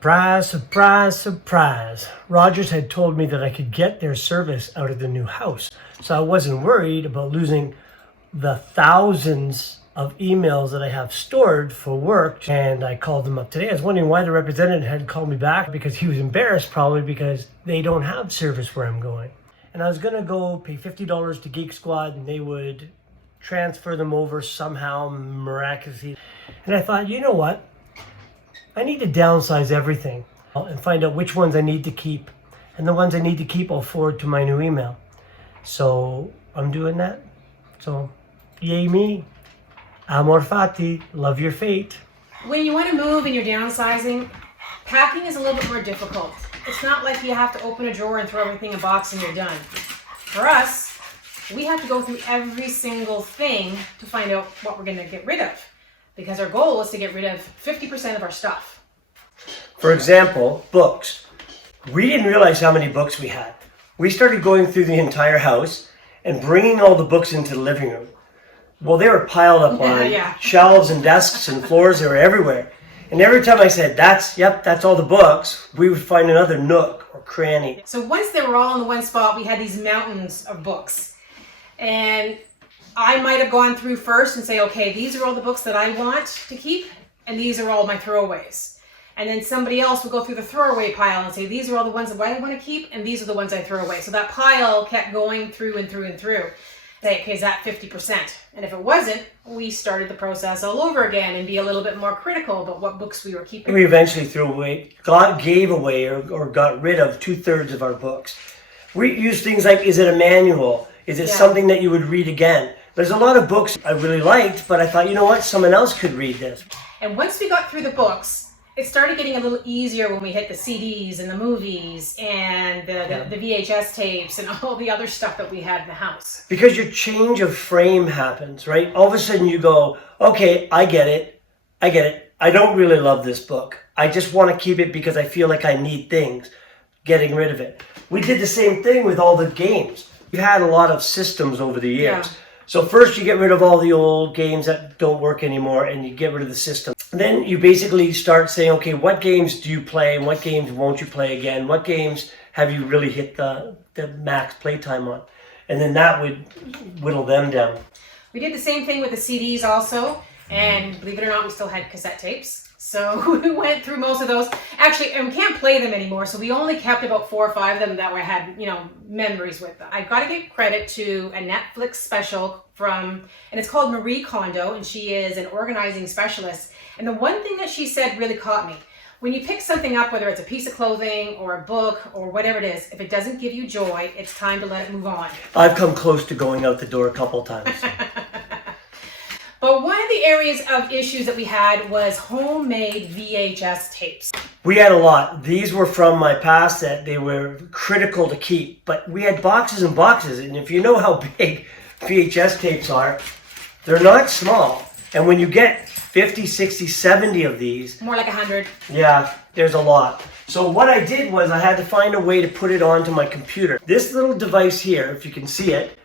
Surprise, surprise, surprise. Rogers had told me that I could get their service out of the new house, so I wasn't worried about losing the thousands of emails that I have stored for work. And I called them up today. I was wondering why the representative hadn't called me back, because he was embarrassed probably because they don't have service where I'm going. And I was gonna go pay $50 to Geek Squad and they would transfer them over somehow miraculously. And I thought, you know what? I need to downsize everything and find out which ones I need to keep. And the ones I need to keep, I'll forward to my new email. So I'm doing that. So yay me. Amor fati. Love your fate. When you want to move and you're downsizing, packing is a little bit more difficult. It's not like you have to open a drawer and throw everything in a box and you're done. For us, we have to go through every single thing to find out what we're going to get rid of. Because our goal is to get rid of 50% of our stuff. For example, books. We didn't realize how many books we had. We started going through the entire house and bringing all the books into the living room. Well, they were piled up on shelves and desks and floors. They were everywhere. And every time I said, that's all the books, we would find another nook or cranny. So once they were all in the one spot, we had these mountains of books. And I might have gone through first and say, okay, these are all the books that I want to keep, and these are all my throwaways. And then somebody else would go through the throwaway pile and say, these are all the ones that I want to keep, and these are the ones I throw away. So that pile kept going through and through and through. Say, okay, is that 50%? And if it wasn't, we started the process all over again and be a little bit more critical about what books we were keeping. We eventually gave away or got rid of 2/3 of our books. We use things like, is it a manual? Is it something that you would read again? There's a lot of books I really liked, but I thought, you know what, someone else could read this. And once we got through the books, it started getting a little easier when we hit the CDs and the movies and the VHS tapes and all the other stuff that we had in the house. Because your change of frame happens, right? All of a sudden you go, okay, I get it. I don't really love this book. I just want to keep it because I feel like I need things. Getting rid of it. We did the same thing with all the games. We've had a lot of systems over the years. Yeah. So first you get rid of all the old games that don't work anymore and you get rid of the system. Then you basically start saying, okay, what games do you play and what games won't you play again? What games have you really hit the max playtime on? And then that would whittle them down. We did the same thing with the CDs also. And believe it or not, we still had cassette tapes. So we went through most of those. Actually, and we can't play them anymore. So we only kept about 4 or 5 of them that I had, memories with. I've got to give credit to a Netflix special and it's called Marie Kondo, and she is an organizing specialist. And the one thing that she said really caught me. When you pick something up, whether it's a piece of clothing or a book or whatever it is, if it doesn't give you joy, it's time to let it move on. I've come close to going out the door a couple times. But one of the areas of issues that we had was homemade VHS tapes. We had a lot. These were from my past that they were critical to keep, but we had boxes and boxes. And if you know how big VHS tapes are, they're not small. And when you get 50, 60, 70 of these. More like 100. Yeah, there's a lot. So what I did was I had to find a way to put it onto my computer. This little device here, if you can see it,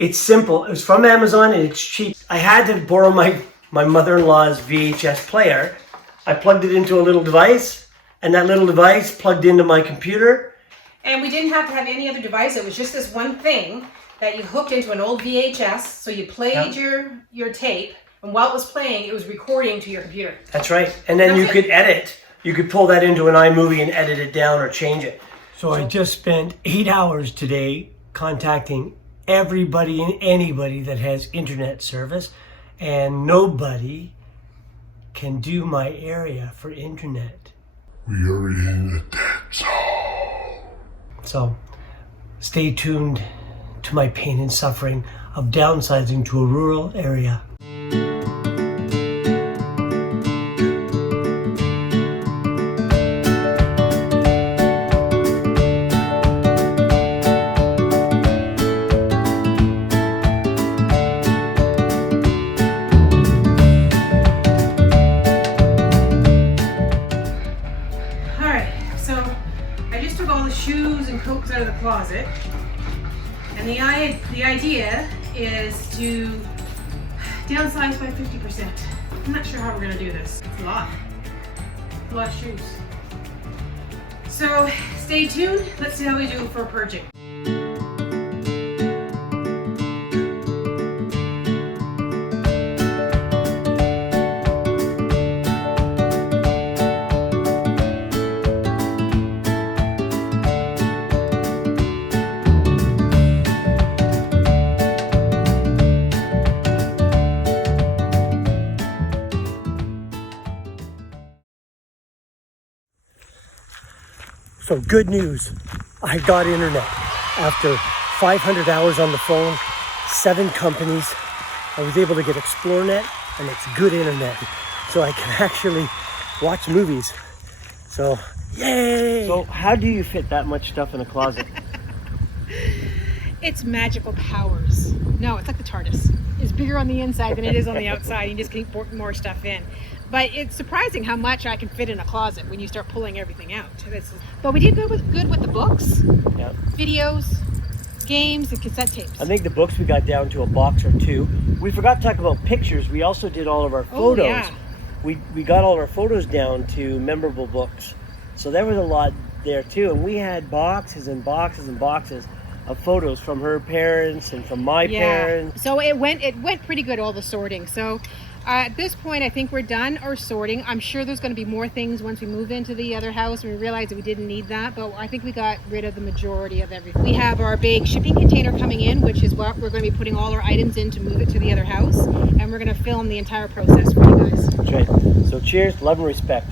it's simple. It was from Amazon and it's cheap. I had to borrow my mother-in-law's VHS player. I plugged it into a little device, and that little device plugged into my computer. And we didn't have to have any other device. It was just this one thing that you hooked into an old VHS. So you played your tape, and while it was playing, it was recording to your computer. That's right. And then you could edit. You could pull that into an iMovie and edit it down or change it. So I just spent 8 hours today contacting everybody and anybody that has internet service, and nobody can do my area for internet. We are in a dead zone. So stay tuned to my pain and suffering of downsizing to a rural area. Out of the closet, and the idea is to downsize by 50%. I'm not sure how we're going to do this. It's a lot of shoes. So stay tuned. Let's see how we do for purging. So good news, I got internet. After 500 hours on the phone, 7 companies, I was able to get ExploreNet, and it's good internet. So I can actually watch movies. So, yay! So how do you fit that much stuff in a closet? It's magical powers. No, it's like the TARDIS. It's bigger on the inside than it is on the outside. You just can put more stuff in. But it's surprising how much I can fit in a closet when you start pulling everything out. But we did good with the books, Yep. videos, games, and cassette tapes. I think the books we got down to a box or 2. We forgot to talk about pictures. We also did all of our photos. Oh, yeah. We got all of our photos down to memorable books. So there was a lot there too. And we had boxes and boxes and boxes of photos from her parents and from my parents. So it went pretty good, all the sorting. So at this point, I think we're done our sorting. I'm sure there's going to be more things once we move into the other house and we realize that we didn't need that, but I think we got rid of the majority of everything. We have our big shipping container coming in, which is what we're going to be putting all our items in to move it to the other house, and we're going to film the entire process for you guys. That's right. So cheers, love and respect.